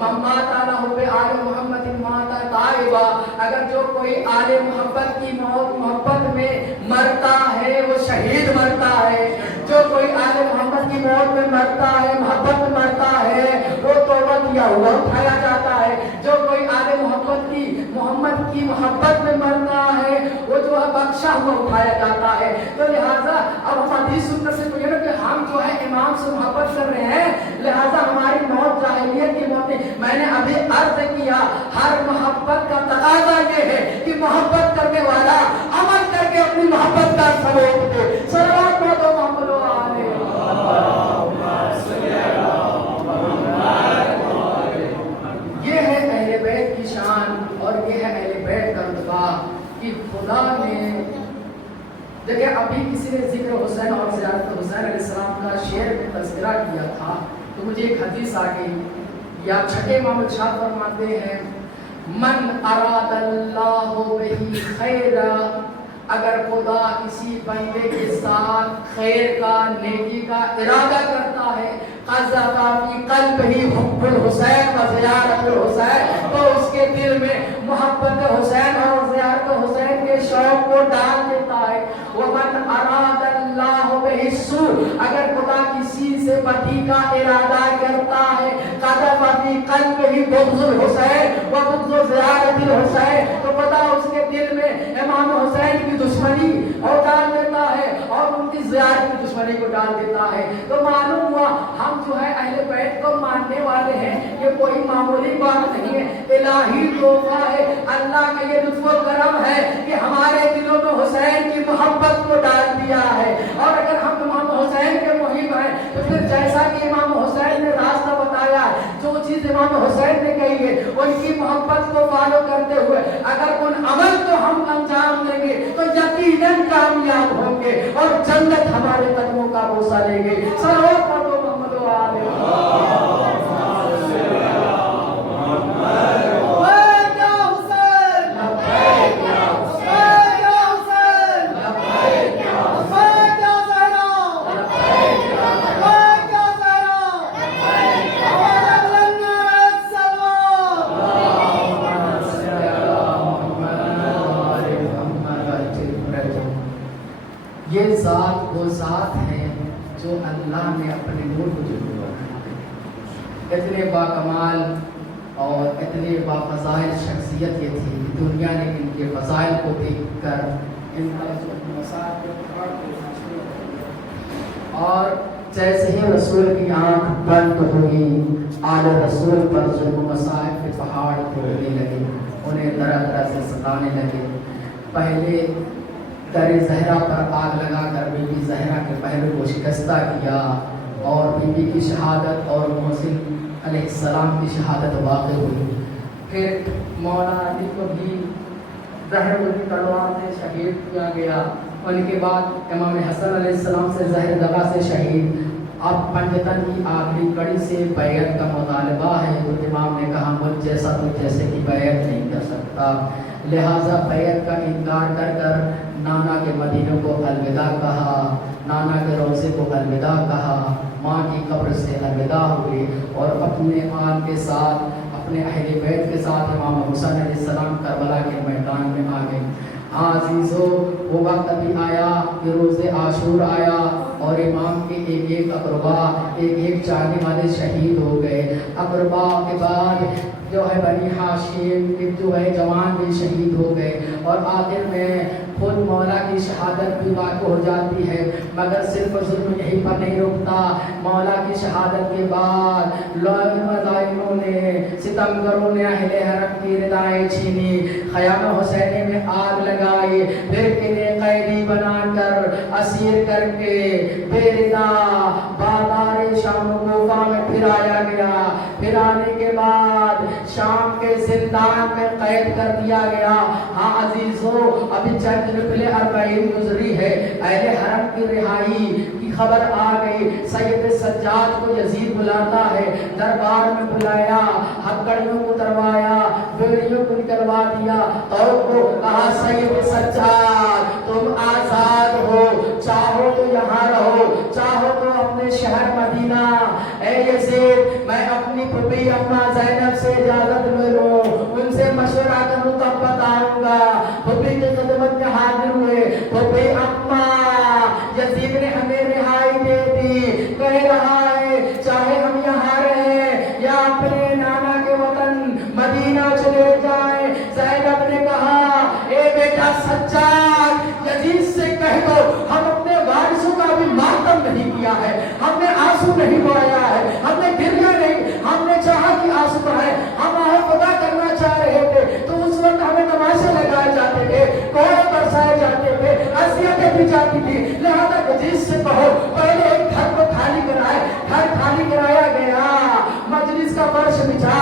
مات علی حب آل محمد مات تائبا. اگر جو کوئی آل محبت کی محبت میں مرتا ہے وہ شہید مرتا ہے. جو کوئی آل محمد کی موت میں مرتا ہے محبت میں مرتا ہے وہ توبہ کیا ہوا اٹھایا جاتا ہے. جو کوئی آل محمد کی محبت میں مرتا ہے وہ جو ہے بخشا ہوا اٹھایا جاتا ہے. تو لہٰذا اب ہم حدیث سننے سے کوئی کہ ہم جو ہے امام سے محبت کر رہے ہیں لہٰذا ہماری موت جاہلیت کی موت نہیں. میں نے ابھی عرض کیا ہر محبت کا تقاضا یہ ہے کہ محبت کرنے والا عمل کر کے اپنی محبت کا ثبوت دے. صلوات پڑھو محمد و آلہ. یہ ہے اہل بیت کی شان اور یہ ہے اہل بیت کا رتبہ کہ خدا نے دیکھیں ابھی کسی نے ذکر حسین اور زیارت حسین علیہ السلام کا شعر میں تذکرہ کیا تھا تو مجھے ایک حدیث آ گئی. یا چھٹے امام ارشاد فرماتے ہیں من اراد اللہ بہ خیرا. اگر خدا کسی بندے کے ساتھ خیر کا نیکی کا ارادہ کرتا ہے قذف فی قلبہ حب الحسین و زیارت الحسین تو اس کے دل میں محبت حسین اور زیارت حسین کے شوق کو ڈال دیتا ہے. ومن اراد اللہ بہ السوء. اگر خدا کسی سے بدی کا ارادہ کرتا ہے قذف فی قلبہ بغض الحسین و بغض زیارت الحسین تو خدا اس کے دل میں امام حسین کی دشمنی اور ڈال دیتا ہے اور ان کی زیارت کی دشمنی کو ڈال دیتا ہے. تو معلوم ہوا ہم جو ہے اہل بیت کو ماننے والے ہیں. یہ کوئی معمولی بات نہیں ہے الہی تحفہ ہے. اللہ کا یہ لطف و کرم ہے کہ ہمارے دلوں میں حسین کی محبت کو ڈال دیا ہے. اور اگر ہم امام حسین کے محب ہیں تو پھر جیسا کہ امام حسین نے راستہ بتایا جو چیز امام حسین نے کہی ہے ان کی محبت کو فالو کرتے ہوئے اگر ان عمل کو ہم انجام دیں گے تو یقیناً کامیاب ہوں گے اور جنت ہمارے قدموں کا بوسہ لیں گے. صلوات پڑھو محمد و آلہ. یہ ذات وہ ذات ہے جو اللہ نے اپنے نور کو جلوہ ہے. اتنے باکمال اور اتنے بافضائل شخصیت یہ تھی دنیا نے ان کے فضائل کو دیکھ کر ان کا اور جیسے ہی رسول کی آنکھ بند ہوئی آل رسول پر ظلم و مصائب کے پہاڑ توڑنے لگے انہیں طرح طرح سے ستانے لگے. پہلے در زہرا پر آگ لگا کر بی بی زہرا کے پہلو کو شکستہ کیا اور بی بی کی شہادت اور محسن علیہ السلام کی شہادت واقع ہوئی. پھر مولا علی کو بھی زہر کی تلوار سے شہید کیا گیا. ان کے بعد امام حسن علیہ السلام سے زہر دغا سے شہید. اب پنجتن کی آخری کڑی سے بیعت کا مطالبہ ہے تو امام نے کہا مجھ جیسا تو جیسے کی بیعت نہیں کر سکتا. لہٰذا بیعت کا انکار کر کر نانا کے مدینہ کو الوداع کہا, نانا کے روضے کو الوداع کہا. ماں کی قبر سے الوداع ہوئی اور اپنے آل کے ساتھ اپنے اہل بیت کے ساتھ امام حسین علیہ السلام کربلا کے میدان میں آ گئے. ہاں عزیزو وہ وقت ابھی آیا کہ روز عاشور آیا اور امام کے ایک ایک اقربا ایک ایک چاہنے والے شہید ہو گئے. اقربا کے بعد جو ہے بنی ہاشم کے جو ہے جوان بھی شہید ہو گئے اور آخر میں خود مولا کی شہادت بھی واقع ہو جاتی ہے. مگر صرف ظلم یہی پر نہیں رکتا. مولا کی شہادت کے بعد مظالموں نے ستمگروں نے اہل حرم کی ردائیں چھینی, خیام حسینی میں آگ لگائی, پھر انہیں قیدی بنا کر اسیر کر کے بے ردا بازار شام و کوفہ میں پھرایا گیا. پھر آنے کے بعد شام کے زندان میں قید کر دیا گیا. ہاں عزیزو ابھی چند دن پہلے 40 گزری ہے, اہل حرم کی رہائی کی خبر آ گئی. سید سجاد کو یزید بلاتا ہے, دربار میں بلایا, ہتھکڑیوں کو اتروایا, بیڑیوں کو نکلوا دیا اور کو کہا سید سجاد تم آزاد ہو, چاہو تو یہاں رہو, چاہو تو اپنے شہر مدینہ. اے یزید میں اپنی پھوپھی اما زینب سے اجازت لے لوں, ان سے مشورہ کروں تب بتاؤں گا. پھوپھی کی خدمت میں حاضر ہوئے. پھوپھی اما یزید نے ہمیں رہائی دے دی, کہہ رہا ہے چاہے ہم یہاں رہیں یا اپنے نانا کے وطن مدینہ چلے جائیں. زینب نے کہا اے بیٹا سجاد یزید سے کہہ دو ہم اپنے وارثوں کا بھی ماتم نہیں کیا ہے, ہم نے آنسو نہیں بہایا ہے, ہم نے گریہ نہیں, ہم نے چاہا کہ آنسو بہائے. ہم خدا کرنا چاہ رہے تھے تو اس وقت ہمیں تماشے لگائے جاتے تھے, کوڑے برسائے جاتے تھے, اذیتیں دی جاتی تھی. لہذا یزید سے کہو پہلے ایک گھر کو خالی کرائے. گھر خالی کرایا گیا, مجلس کا فرش بچھا.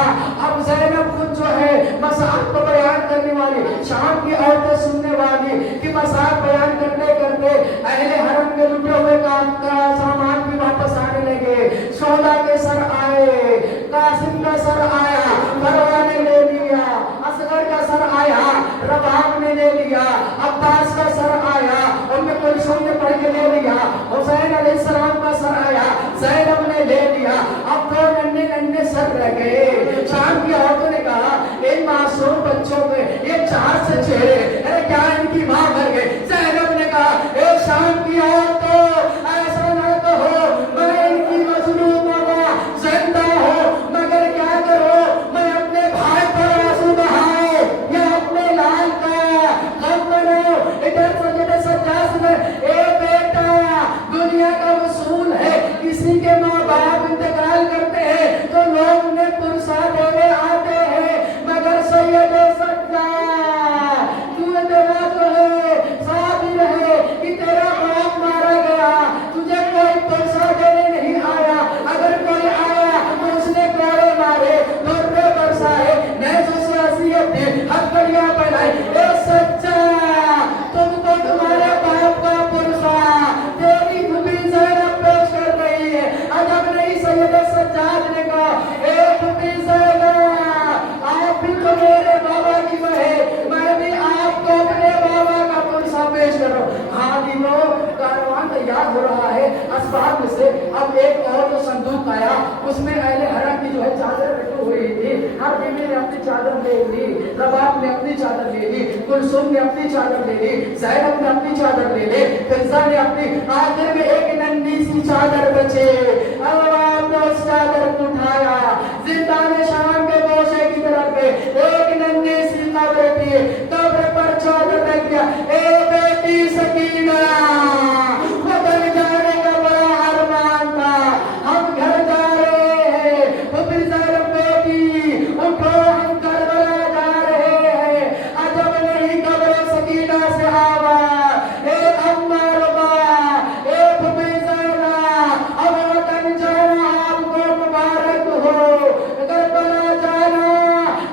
اب زینب خود جو ہے مسائل کو بیان کرنے والی, شام کی عورتیں سننے والی کہ مسائل بیان کرتے کرتے اہل حرم کے لٹے ہوئے کام کا سامان بھی واپس آنے لگے. شہداء کے سر آئے, قاسم کا سر آیا, بروہ نے لے لیا, اصغر کا سر آیا, رباب نے لے لیا, عباس کا سر آیا, ام کلثوم نے پڑھ کے لے لیا, حسین علیہ السلام کا سر آیا, زینب نے لے لیا. اب دو ننھے ننھے سر رہ گئے. شام کی عورتوں نے کہا ان معصوم بچوں میں یہ 4 سے چہرے, ارے کیا ان کی ماں مر گئی؟ زینب نے کہا اے شام کی عورتوں ایسا نہ کہو, میں ان کی مظلوم ماں زندہ ہوں, مگر کیا کرو میں اپنے بھائی پر آنسو بہاؤ یا اپنے لال کا غم مناؤ. ادھر سید سجاد نے اے بیٹا دنیا کا اصول ہے کسی کے ماں باپ انتقال کرتے ہیں تو لوگ انہیں پرسا دینے آتے ہیں, مگر سید سجاد تو اتنا تو ہے صاحب ہی رہے کہ تیرا باپ مارا گیا, تجھے کوئی پرسا دینے نہیں آیا. اگر کوئی آیا تو اس نے کوڑے مارے, دھرے برسائے, نیزوں سے اذیت دی, ہتھکڑیاں پہنائی. اے سجاد تم کو تمہارے باپ کا پرسا تیری پھوپھی زینب پیش کر رہی ہے. عجب نہیں سید سجاد نے کہا اے پھوپھی زینب آپ بھی تو میرے بابا کی بہن, میں بھی آپ کو اپنے بابا کا پرسا پیش کر رہا ہوں. ہاں دیو کاروان تیار ہو رہا ہے. اسباب میں سے اب ایک اور جو صندوق آیا اس میں اہل حرم کی جو ہے چادر رکھی ہوئی تھی. ہر بیوی نے اپنی چادر لے لی, رباب نے اپنی چادر لے لی, کلثوم نے اپنی چادر لے لی, زینب نے اپنی چادر لے لی, فضا نے اپنی. آخر میں ایک ننھی سی چادر بچے. اب آپ نے اس چادر کو اٹھایا, زندان شام کے گوشے کی طرف ایک ننھی سی قبر تھی, قبر پر چادر رکھ دیا. اے بیٹی سکینہ وطن جانے کا بڑا ارمان تھا, ہم گھر جا رہے ہیں. پھوپھی زینب بیٹی اٹھو ہم کربلا جا رہے ہیں. عجب نہیں قبر سکینہ سے آواز اے اما ربا اے پھوپھی زینب اب وطن جانا آپ کو مبارک ہو, کربلا جانا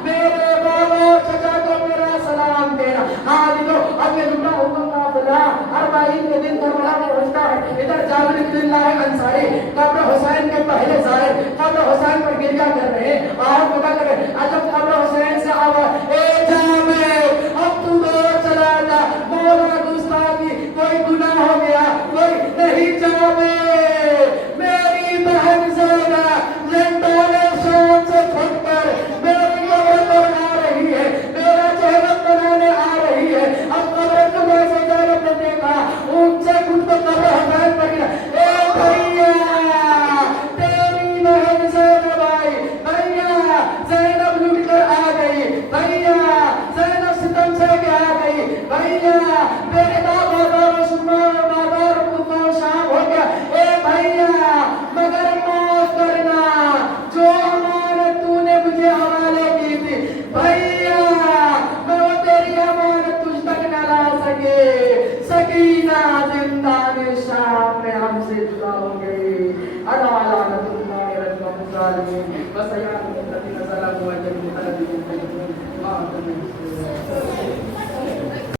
میرے بابا چچا کو میرا سلام دینا. ہاں دیکھو اب یہ لٹا حکم قافلہ 40 کے دن کربلا میں پہنچتا ہے. ادھر جابر بن اللہ انصاری قبر حسین کے پہلے ظاہر قبر حسین پر گریہ کر رہے ہیں اور پتہ کر رہے ہیں. عجب قبر حسین سے آواز اے جابر اب تو دور چلا جا, مولا گستاخی کوئی گناہ ہو گیا کوئی نہیں. جابر میری امانت تو نے مجھے حوالے کی تھی بھیا میں وہ تیری امانت تجھ تک نہ لا سکے سکینہ زندان شام میں ہم سے جدا ہو گئی الا لعنت اللہ رب الظالمین وسیان الذین ظلموا وجنوا